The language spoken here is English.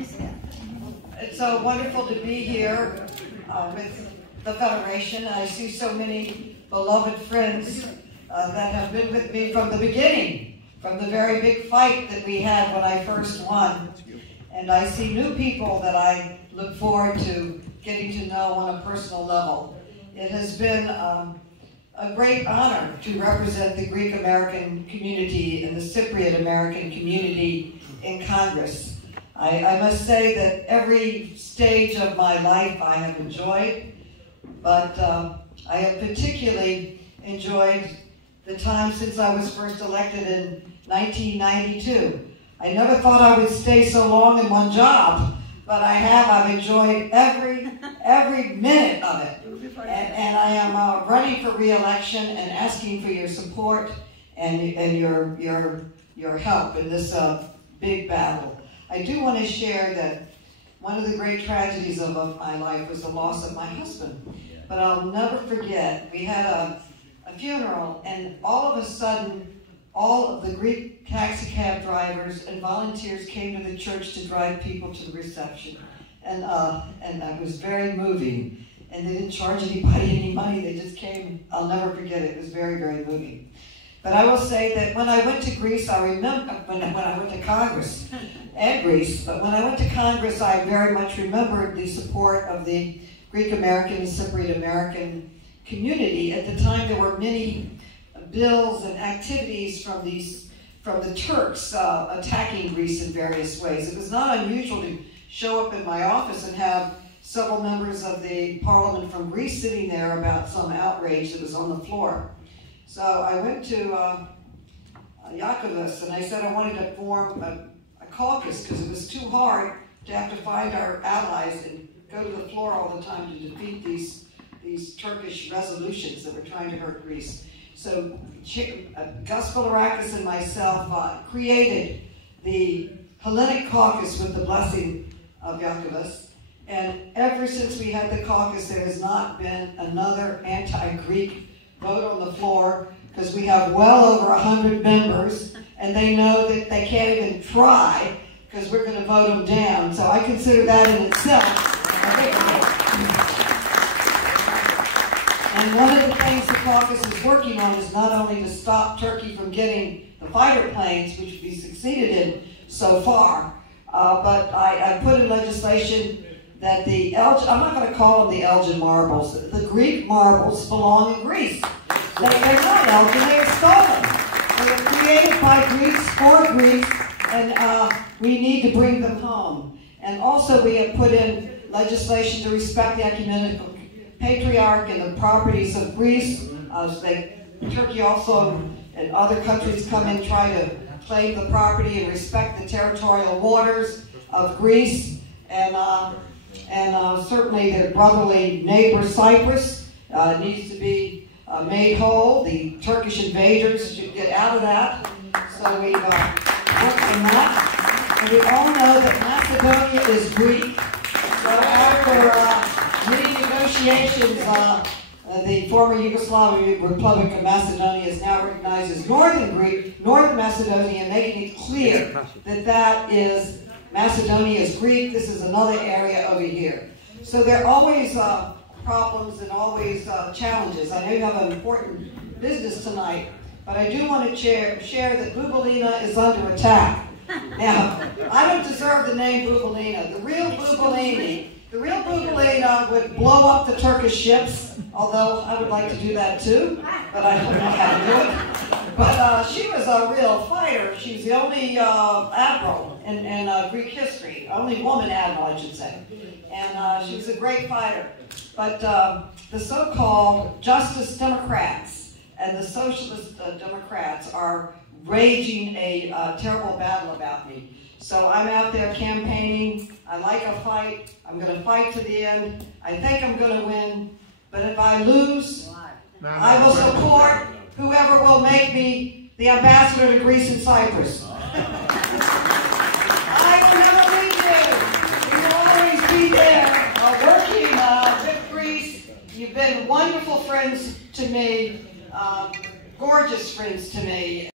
It's so wonderful to be here with the Federation. I see so many beloved friends that have been with me from the beginning, from the very big fight that we had when I first won. And I see new people that I look forward to getting to know on a personal level. It has been a great honor to represent the Greek American community and the Cypriot American community in Congress. I must say that every stage of my life I have enjoyed, but I have particularly enjoyed the time since I was first elected in 1992. I never thought I would stay so long in one job, but I have. I've enjoyed every minute of it. And I am running for re-election and asking for your support and your help in this big battle. I do want to share that one of the great tragedies of my life was the loss of my husband. But I'll never forget, we had a funeral, and all of a sudden, all of the Greek taxi cab drivers and volunteers came to the church to drive people to the reception. And that was very moving. And they didn't charge anybody any money, they just came. I'll never forget it. It was very, very moving. But I will say that when I went to Greece, I remember, when I went to Congress and Greece, but when I went to Congress, I very much remembered the support of the Greek American and Cypriot American community. At the time, there were many bills and activities from the Turks attacking Greece in various ways. It was not unusual to show up in my office and have several members of the parliament from Greece sitting there about some outrage that was on the floor. So I went to Yakovus and I said I wanted to form a caucus because it was too hard to have to find our allies and go to the floor all the time to defeat these Turkish resolutions that were trying to hurt Greece. So Gus Philarakis and myself created the Hellenic Caucus with the blessing of Yakovus. And ever since we had the caucus, there has not been another anti-Greek vote on the floor because we have well over 100 members, and they know that they can't even try because we're going to vote them down. So I consider that in itself a victory. And one of the things the caucus is working on is not only to stop Turkey from getting the fighter planes, which we succeeded in so far, but I put in legislation that I'm not going to call them the Elgin marbles. The Greek marbles belong in Greece. They're not Elgin, they are stolen. They were created by Greeks for Greeks, and we need to bring them home. And also we have put in legislation to respect the ecumenical patriarch and the properties of Greece. Turkey also and other countries come and try to claim the property and respect the territorial waters of Greece. And certainly their brotherly neighbor Cyprus needs to be made whole. The Turkish invaders should get out of that. So we've worked on that. And we all know that Macedonia is Greek. So after many negotiations, the former Yugoslav Republic of Macedonia is now recognized as Northern Macedonia, making it clear that that is Macedonia is Greek. This is another area over here. So there are always problems and always challenges. I know you have an important business tonight, but I do want to share that Bubalina is under attack. Now, I don't deserve the name Bubalina. The real Bubalina would blow up the Turkish ships, although I would like to do that too, but I don't know how to do it. But she was a real fighter. She was the only admiral in Greek history, only woman admiral, I should say. And she was a great fighter. But the so-called Justice Democrats and the Socialist Democrats are raging a terrible battle about me. So I'm out there campaigning. I like a fight. I'm going to fight to the end. I think I'm going to win. But if I lose, I will support whoever will make me the ambassador to Greece and Cyprus. I will never leave you. We will always be there working with Greece. You've been wonderful friends to me, gorgeous friends to me.